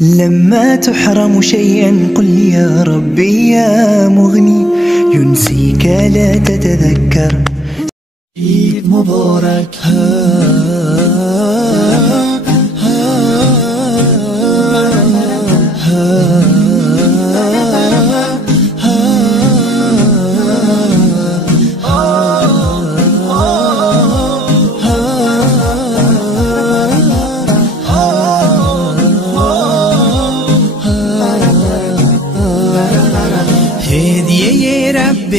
لما تحرم شيئا قل يا ربي يا مغني، ينسيك لا تتذكر. عيد مبارك هدیه رب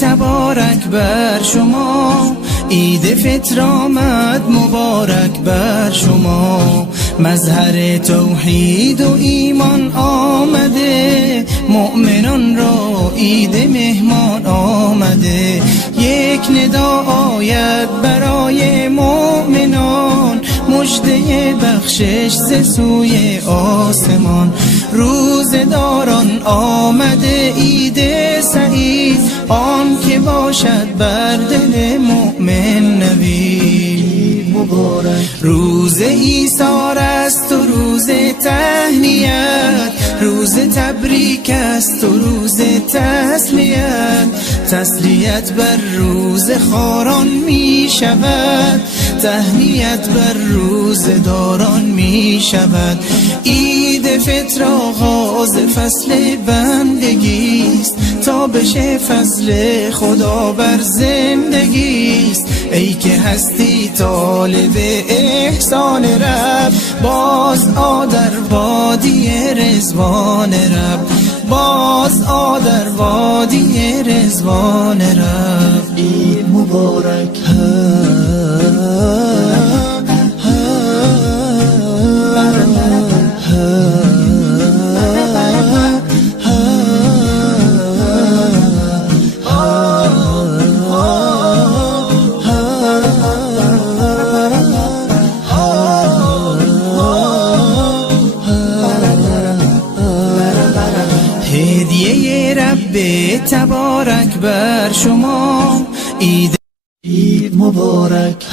تبارک بر شما، عید فطر آمد مبارک بر شما. مظهر توحید و ایمان آمده، مؤمنان را عید مهمان آمده. یک ندا آید برای مؤمنان، مژده بخشش ز سوی آسمان. روزداران آمده عید سعید، آن که باشد بر دل مؤمن نوید مبارک. روز ایثار است و روز تهنیت، روز تبریک است و روز تسلیت. تسلیت بر روز خاران می شود، تهنیت بر روز داران می شود. عید فطر آغاز فصل بندگی است، تا بشه فضل خدا بر زندگی است. ای که هستی طالب احسان رب، باز آ در وادی رضوان رب، باز آ در وادی رضوان رب. عید مبارک هدیه رب تبارک بر شما، عید مبارک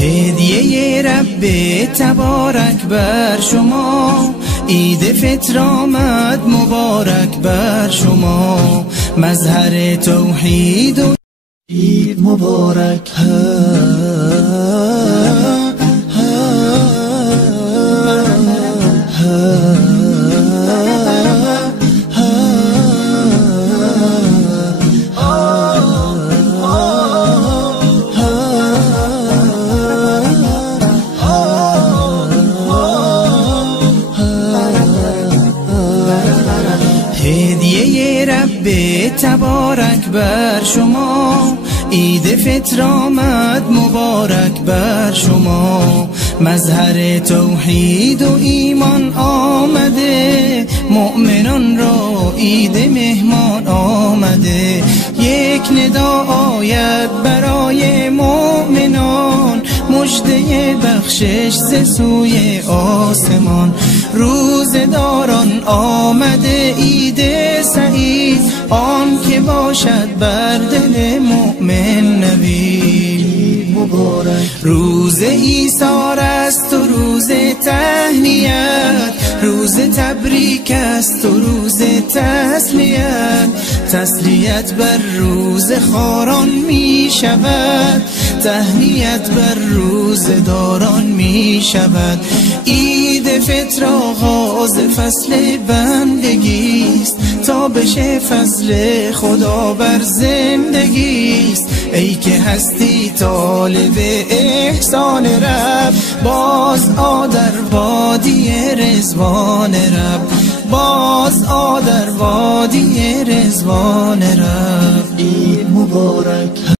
هدیه رب تبارک بر شما، عید فطر آمد مبارک بر شما. مظهر توحید و عید مبارک هدیه رب تبارک بر شما، عید فطر آمد مبارک بر شما. مظهر توحید و ایمان آمده، مؤمنان را عید مهمان آمده. یک ندا آید برای مؤمنان، مژده بخشش ز سوی آسمان. روزداران آمده عید سعید، آن که باشد بر دل مؤمن نوید مبارک. روز ایثار است و روز تهنیت، روز تبریک است و روز تسلیت. تسلیت بر روز خاران می شود، تهنیت بر روز داران می شود. عید فطر آغاز فصل بندگی است، تا بشه فضل خدا بر زندگی است. ای که هستی طالب احسان رب، باز آ در وادی رضوان رب، باز آ در وادی رضوان رب. عید مبارک